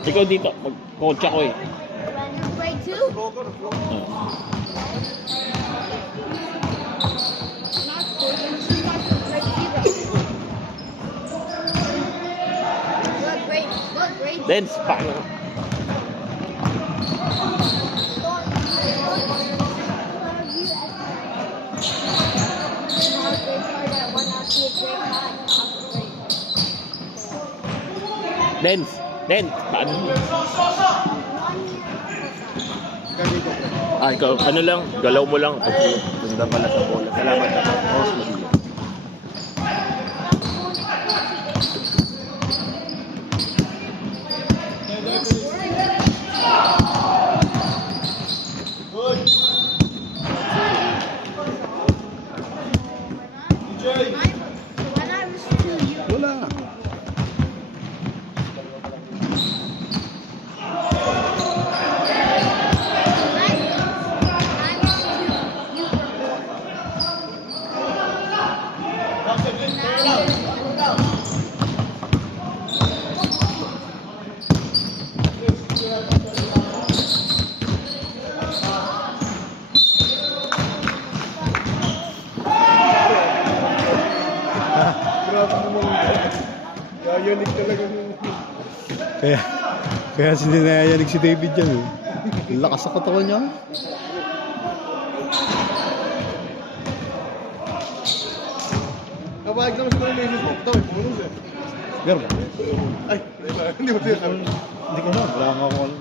Ikaw dito, mag-coach ako eh. Break two? Then spot. Then, paano? Ikaw, ano lang, galaw mo lang. Ganda pala sa bola. Salamat na. Boss, Maria. Wala. Yayanig talaga yung... Kaya sininayanig si David dyan eh. Lakas sa katawan niya. Kapag naman siguro yung basis mo, tawag, pumunong siya. Meron ba? Ay, hindi mo siya sabi. Hindi ko na. Wala nga ako alam.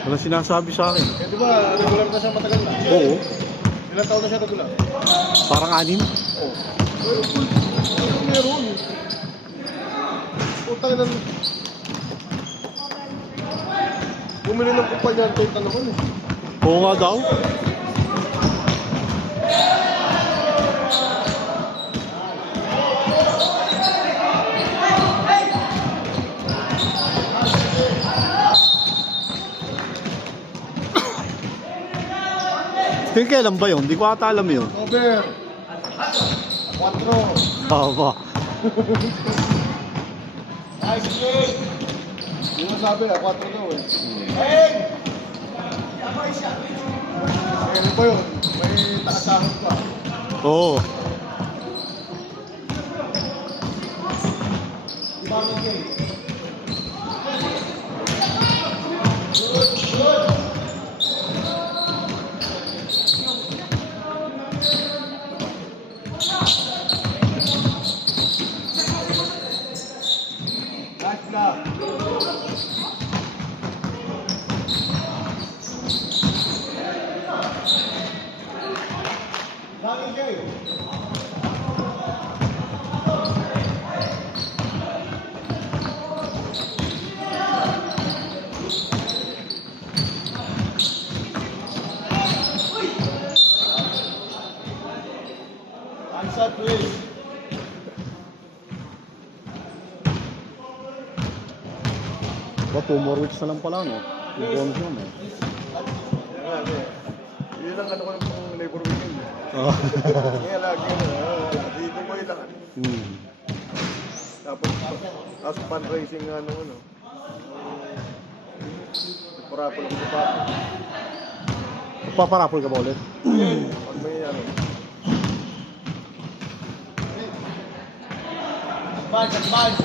Wala sinasabi sa akin. Eh, di ba, regular na siya matagal na? Oo. Ilang taon na siya regular? Parang 6. Oo. Meron. Utang na... Bumili ng kumpanya ang total naman eh. Oo nga daw. Kailan ba yun? Hindi ko ata alam yun. Over. 4. Tama. Nice game. Yung sabi, 4 daw eh. Hey! Ano ba yun? May takasahod ka. Oo. Nice block. Lagi kayo. Answer please. Ba, 2 more weeks na lang pala, no? Yung bonus naman. Yun ang ano ko ng labor weekend. Oo. Kaya lagi dito ko ilan. Tapos fundraising nga nung ano. Parapol ko pa. Paparapol ka ba ulit? Pag may ano. Advance.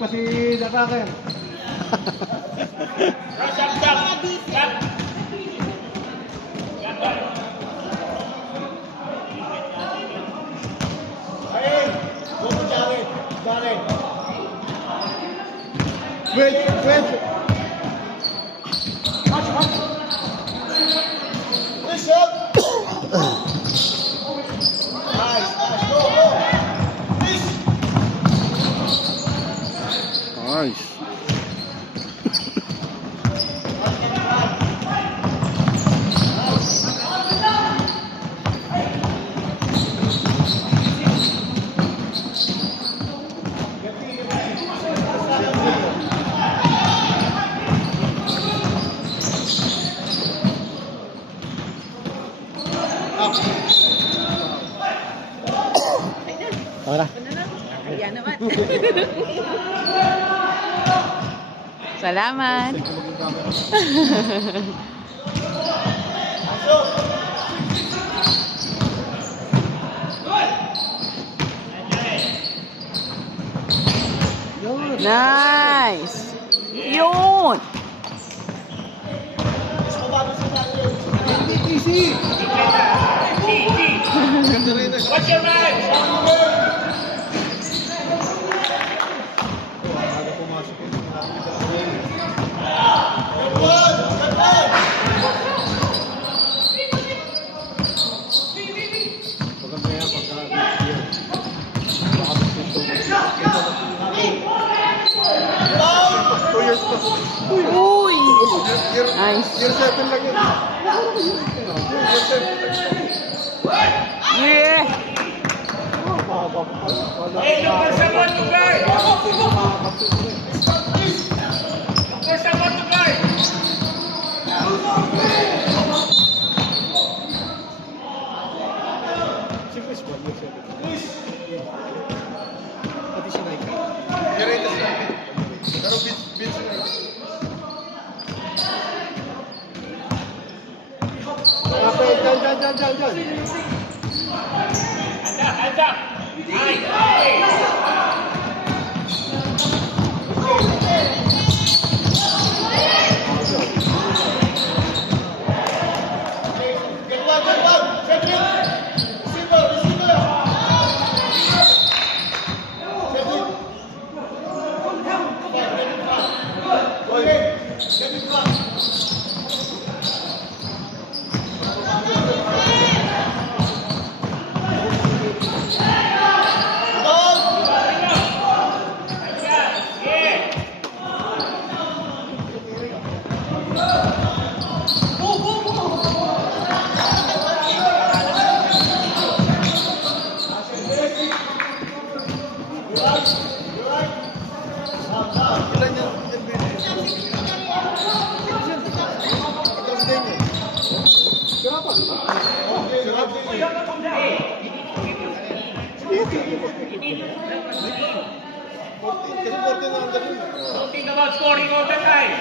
pa si Nataker. Ayun! Go mo, Jared! Jared! Wait! Wait! Nice shot! Nice! Nice! Go! Go! Please! Nice. Tara. Ayan naman. Salamat. Nice. Yun. Easy! Ganda rin eh. What's your name? Aga pumasok yung maganda yan pagka yan. Baka 2 years pa. Uy. Nice. Year 7 lang yun. Year 7 lang yun. Yeah. Hey, look for someone to guard! Look for someone to guard! Siyempre, squad year 7. Pati si Nike. Gerentes na. Pero Vince na. Dyan. Hands up! Get one! Check it! Receiver! Check it! Okay, get it back! Think about scoring all the time.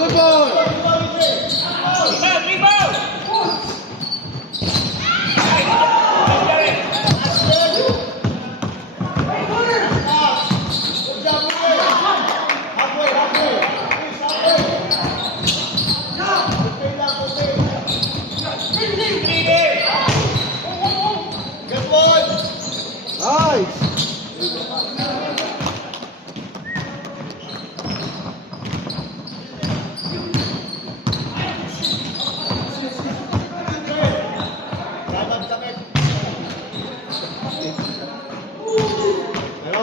Good ball! Rebound! Nice!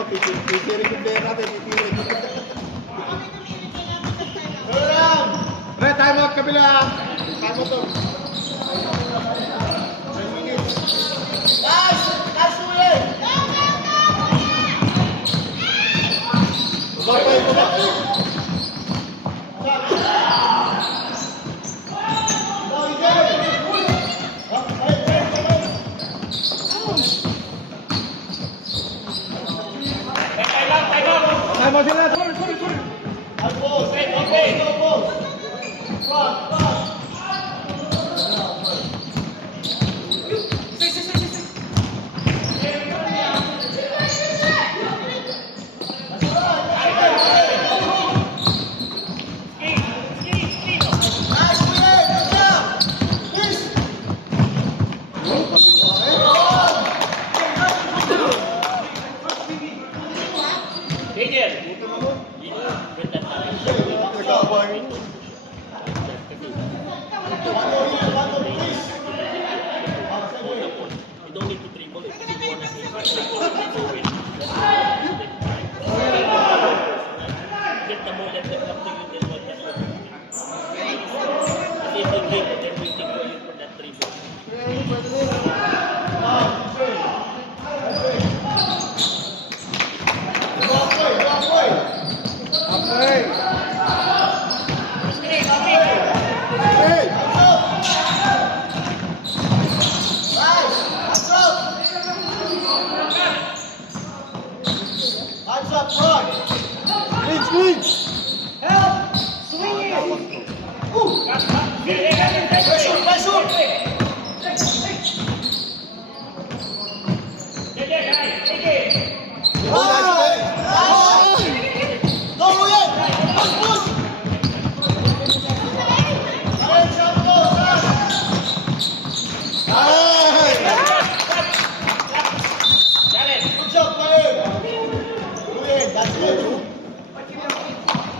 Titirik yung player natin. Titirik. Pre, time out kabila. Time out to. Guys! Guys, ulit! Babay mo ba? Time out sila.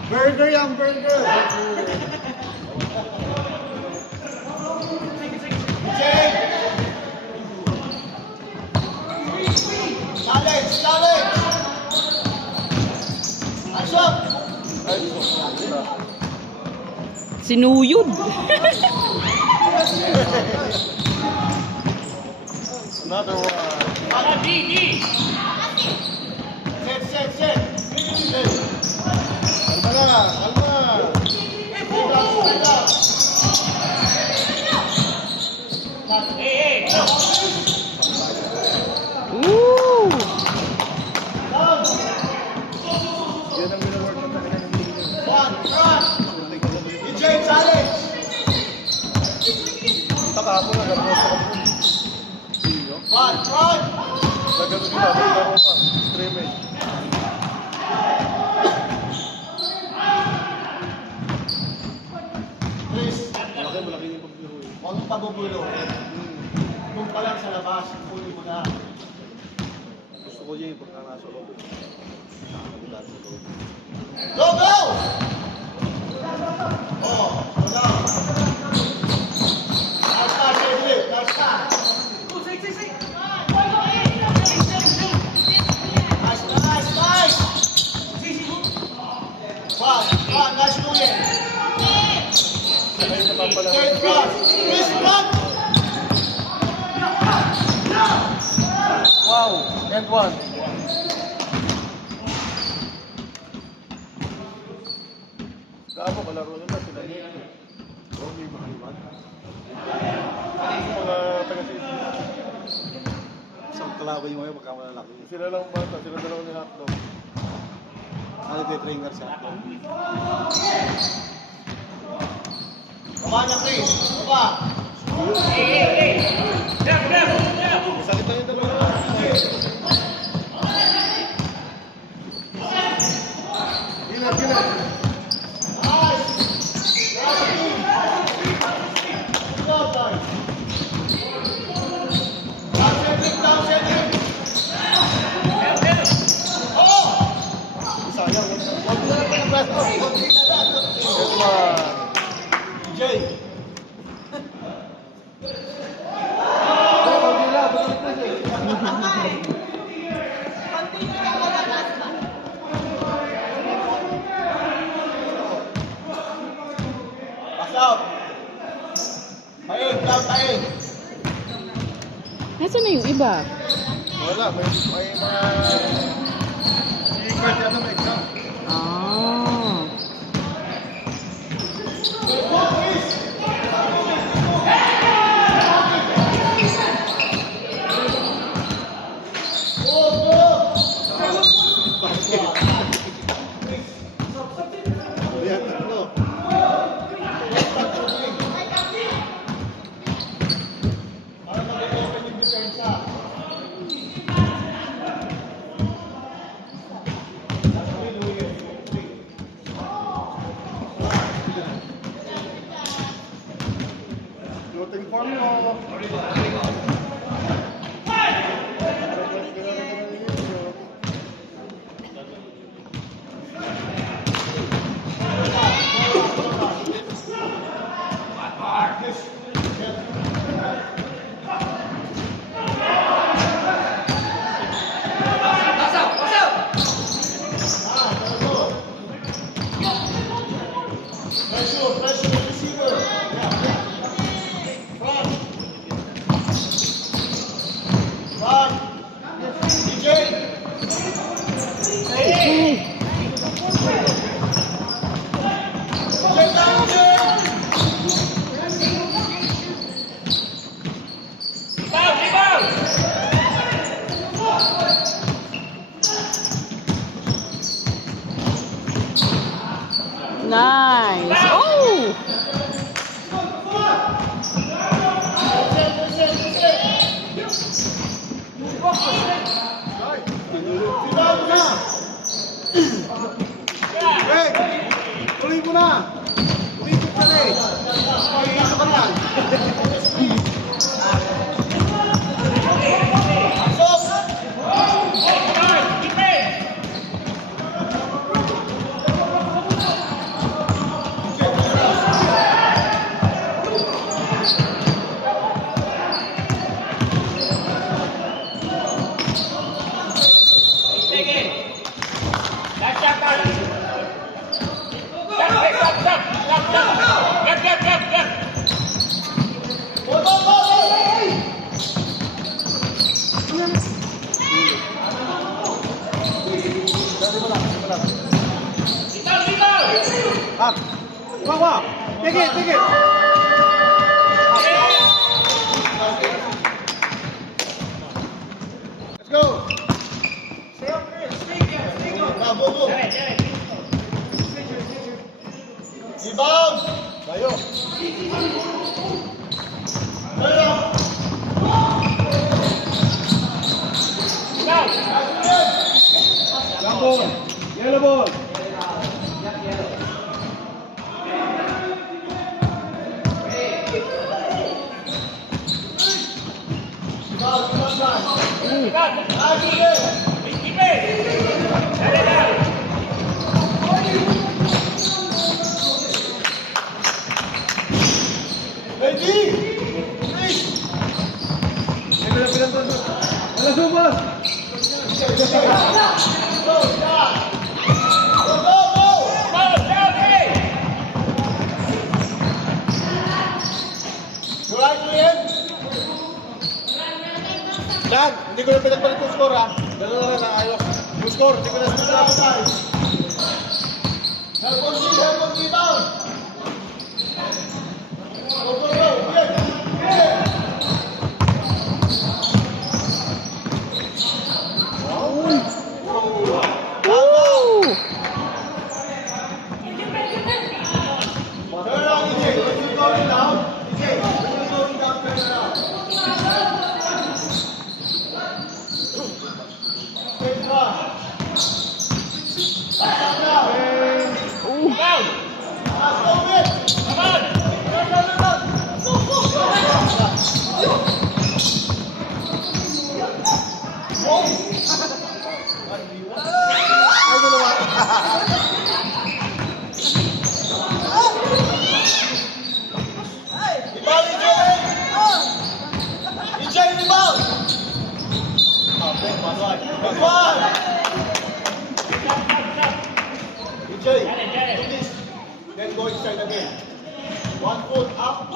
Burger yung burger. Challenge, challenge. Action. Sinuyod. Another one. Set, set, set. Kalma na, kalma. Stand up. Ooh. Yan ang winawork ng kanila ng meeting. One, run. DJ challenge. Takapon na gano'n sa kapon. One, run. Nagano nila, naglaro pa. Scrimmage. Please. Malaki yung pagbulo. Huwag mong pagbubulo. Kung pa lang sa labas, huli mo na. Gusto ko yun yung pagka nasa loob. Go, go! Oh, go down. Last time, David. Last time. Nice, nice, nice. One, nice doing. Third cross. Please run. Wow, and one. Gapo, kalaro nila sila niya. Oh, may mahaliman. Mga taga-sisi. Isang kalabay mo ngayon, pagka malalaki. Sila lang bata, sila dalawa ni Hotdog. Ano yung trainer siya? Baba niya, please. Baba. Sakit na yung dalawa. Gila, gila. Rebound tayo. Nasaan na yung iba? Wala, may mga... Si Kurt yata may exam. Ah. Yan, tatlo. Para mag-open yung depensa. Looting form mo. Pressure receiver. Front. Front. DJ. Ay. Get down there. Nice. Oh! Rebound na. Hey, tuloy mo na. Ulitin ka na eh. Pag-iisa ka lang. Pasok! Go, go, go, go! Up. Wow, wow. Take it, take it. Let's go. Stay up here. Stay up. Now, go, go. Rebound. Tayo. Tayo. Black ball. Yellow ball. Dan, hindi ko na pinagpalit yung score ha. Dalawa na ayos. Yung score, hindi ko na pinagpalit. Help on rebound. Go, go, go. Good. Woo! Turn around, EJ. When you're going down, EJ, when you're going down, turn around. Straight front. Back down. Ooh. Let's go, Vic. Come on. Run. Go, go, go. Ay, dalawa. Rebound, EJ. EJ, rebound. Okay, Manuel. Manuel. EJ, do this. Then go inside again. 1 foot up.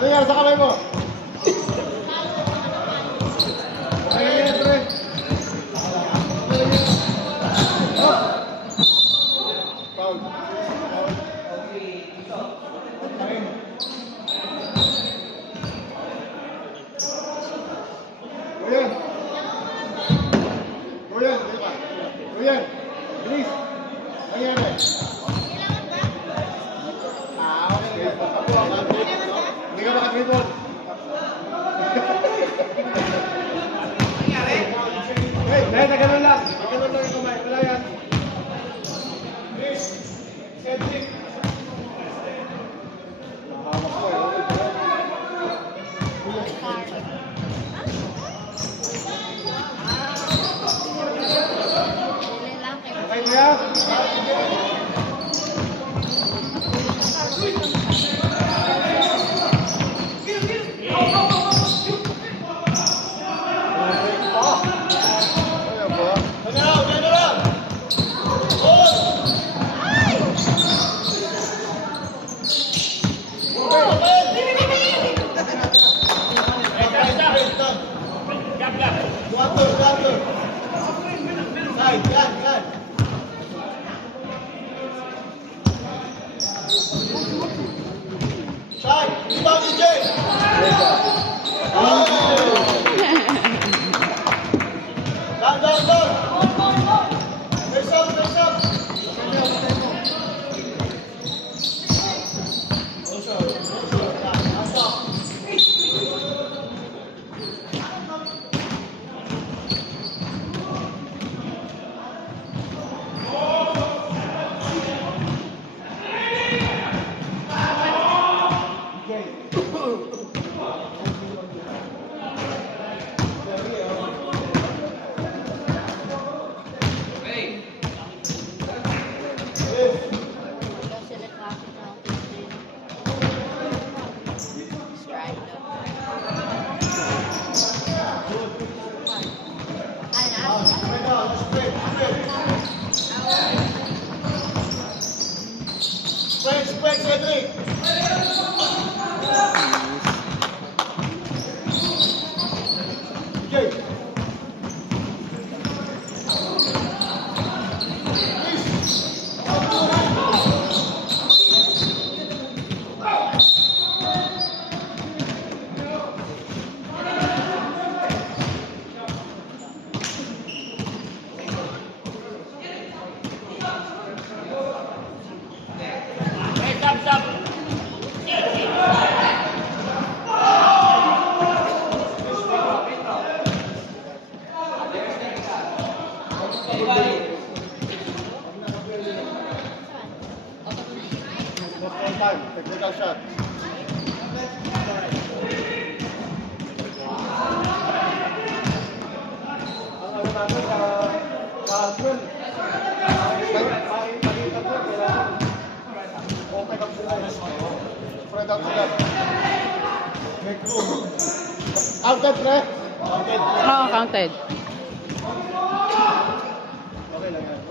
Ano yan sa kamay mo? Ano yan, pre? Foul. Goyan! Goyan! Goyan! Bilis! Nangyari? Okay. Hindi ka makatribon. Hey, nagano'n lang. Nagano'n lang yung kamay. Wala yan. Chris, Cedric. Nakahawak ko eh. Okay, kuya? Spread, Cedric. Okay. Time, technical shot. Ang ano natin ka-Aswell. Makikita po, kailangan okay kang sila. Spread out sila. Make room. Outed, pre. Outed. Oh, counted. Okay lang yan.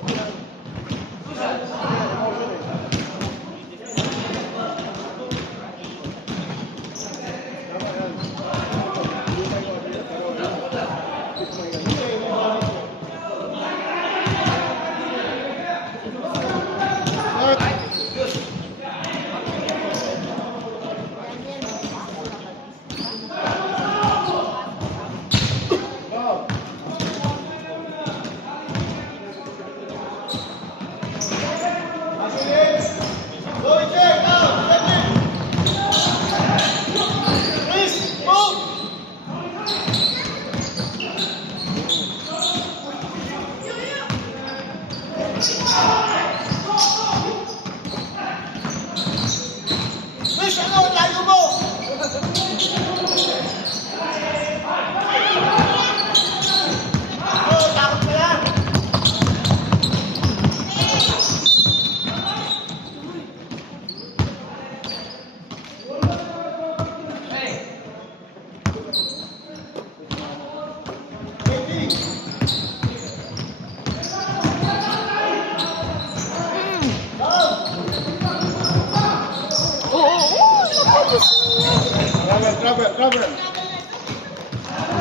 Travel.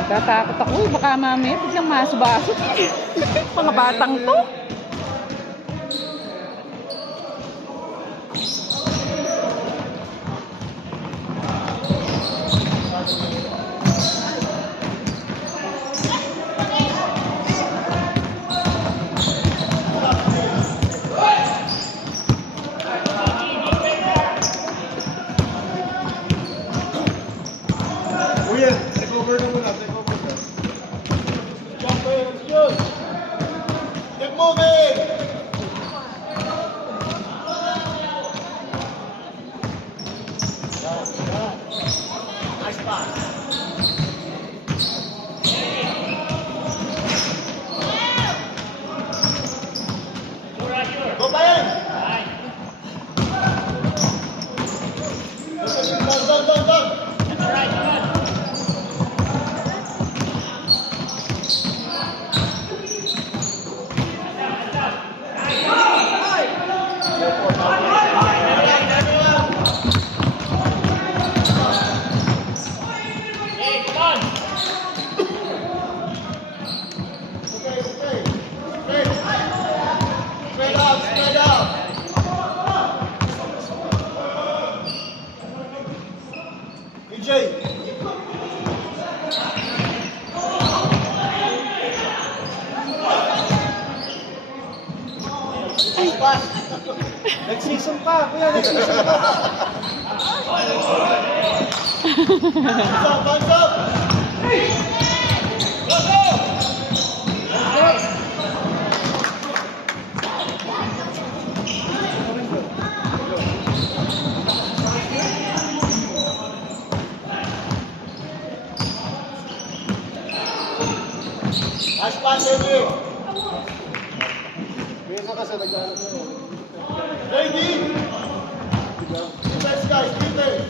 Natatakot ako. Baka mamaya biglang masubasok. Mga batang to. Kuya, take over na muna. Jump in, let's go. Keep moving. Nice pass. Go Bayern. Done. Okay. Spread out. EJ. Pass. Next season pa, kuya. Next season pa. Hands up. Nice pass, Edwin. Ready? Defense, guys, defense.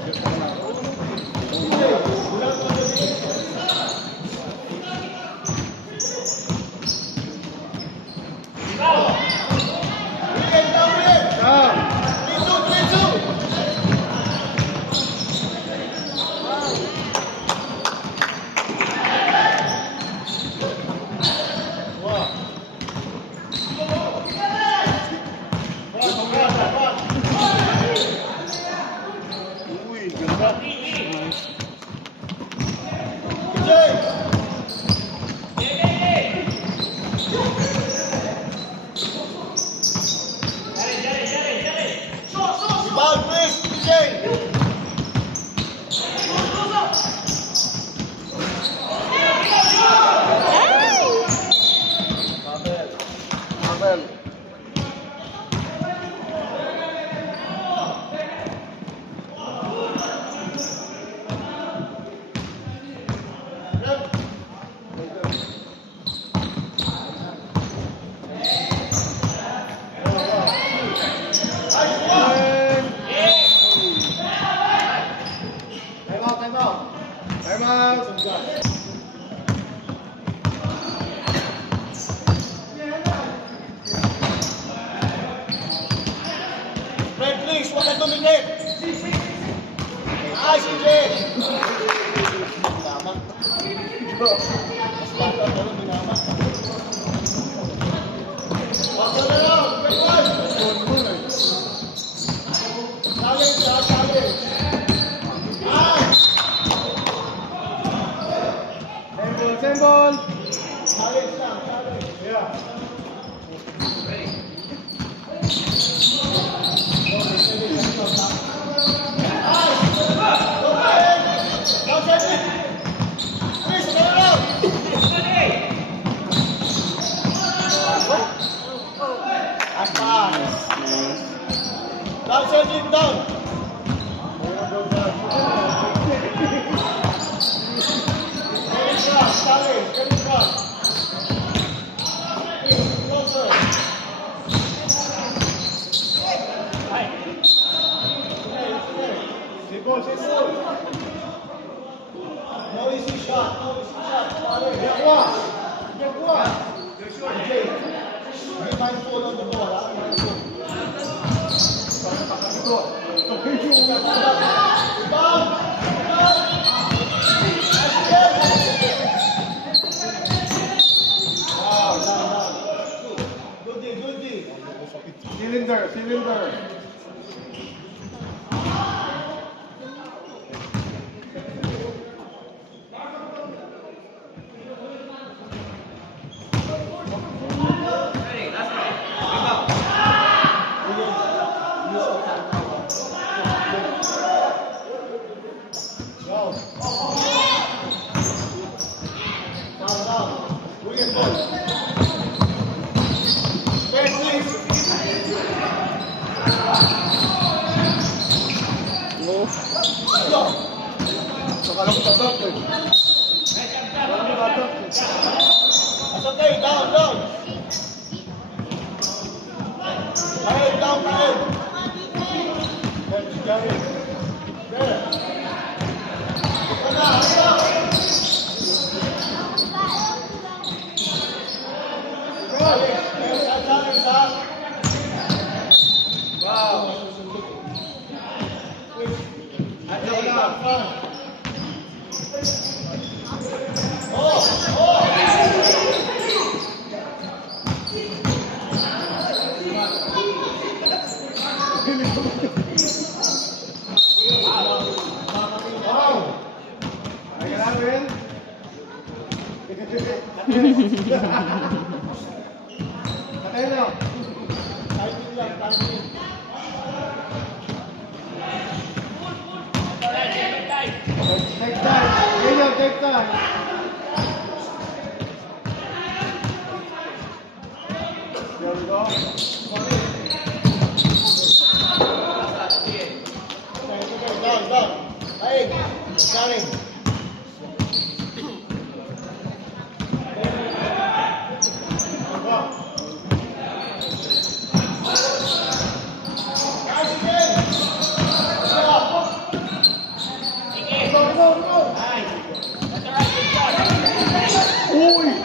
Time out. Red, please, huwag kang dominate. Nice, EJ. Tama. Mas bata, pero minama. Wag ka na lang, red one. Challenge, challenge. Nice. Same ball. Challenge lang, challenge. Yeah. Down, Sergeant, down. Get in front. Closer. No easy shot. Get one. Be mindful on the ball. Cylinder, cylinder. Okay, down, down. Hey, down, down. Let's go. There. Take time. Take time. There we go. Down, down. Hey, down. Wow! Woohoo!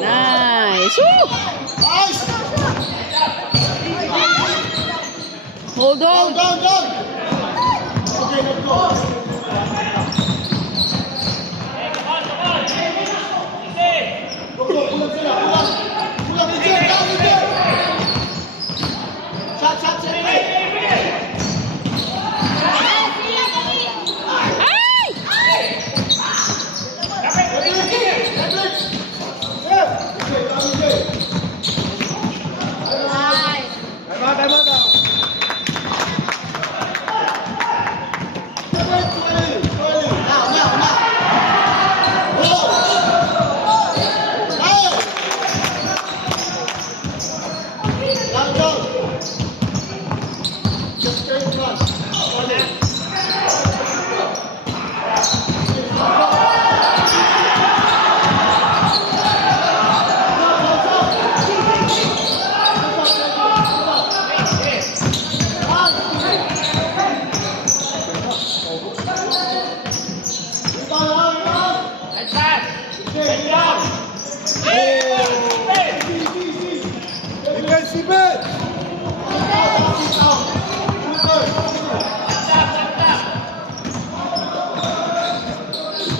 Nice! Woo! Hold on! Down, down. Okay, let's go. Pulang sila, pulang. Pulang, Ije, down, Ije. Shot, shot, shot.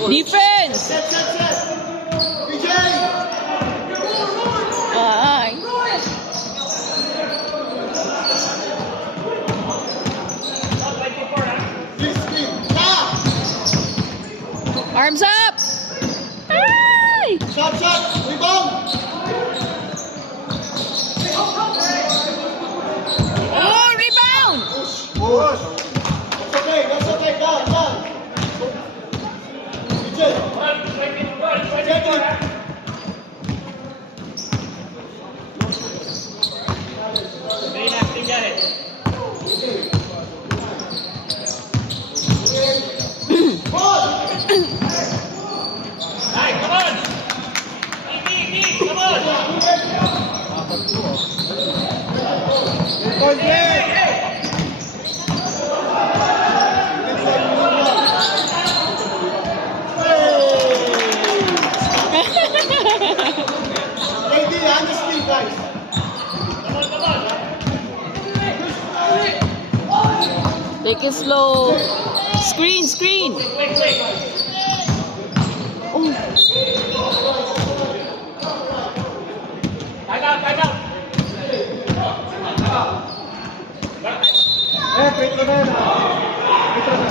Defense! Set, set, set. Ije. Ay. Arms up! Ay! Shot, shot. Rebound. Oh, rebound! Push. That's okay. Down, down. Ije. Take it. Take it slow. Screen, screen. Oh. Wait ka na yun. Wait ka na.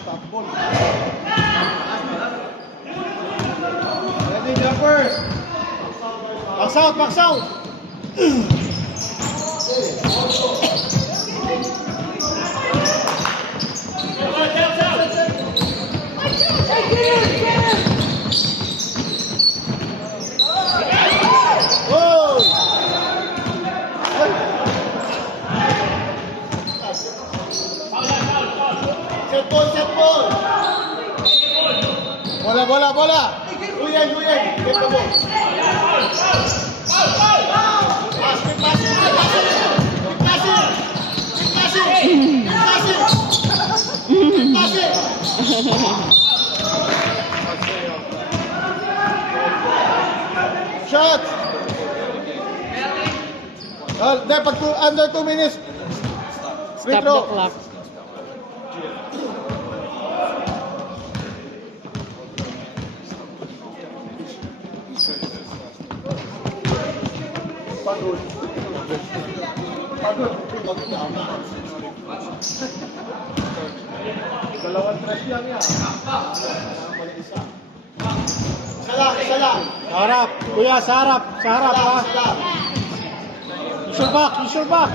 Top ball. Ready, jumper. Box out, box out. Whoa! Set ball, set ball. Bola, bola, bola. Huyan, huyan. Get the ball. Pass, quick pass, quick pass. Quick pass it. Quick pass it. Quick pass it. Quick pass it. Shot! Pag under 2 minutes, free Stop the throw. clock. Pagod. Pagod. Dalawang tres yan yan. Isa lang, isa lang. Sa harap. Kuya, sa harap. Sa harap ha. Isa lang. Use your back. Use your back.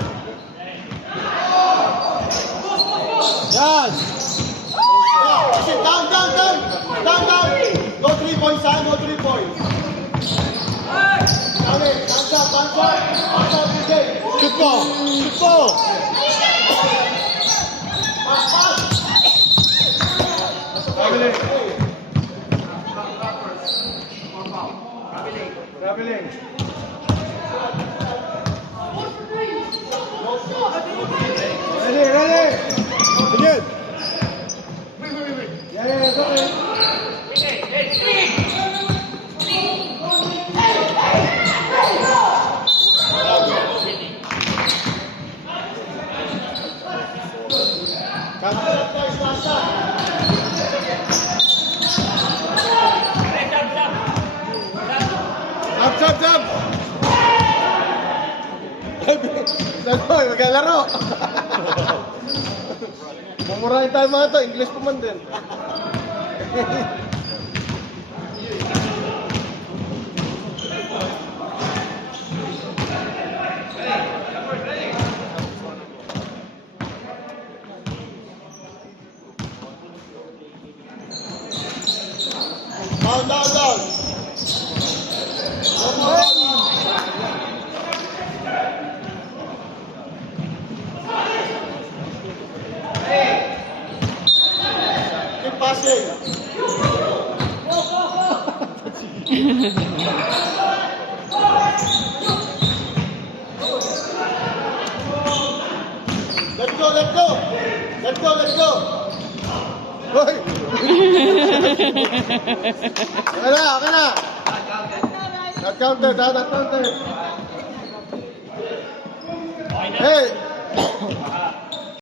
Yan. Kasi down, down, down. Down, down. No 3 points ha, no 3 points. Dami, hands up, hands up. Hands up, DJ. Shoot mo. Shoot mo. Pass, pass. Traveling. Traveling. Ready, ready. Begin. Yeah, okay. Jump, jump, jump. Sanoy, maglalaro. Mumurahin tayo mga to, English pa man din. Down, down, down. Keep passing. Let's go, let's go. Let's go, let's go. Hoy. Okay na, okay na. That counter, that counter. Hey.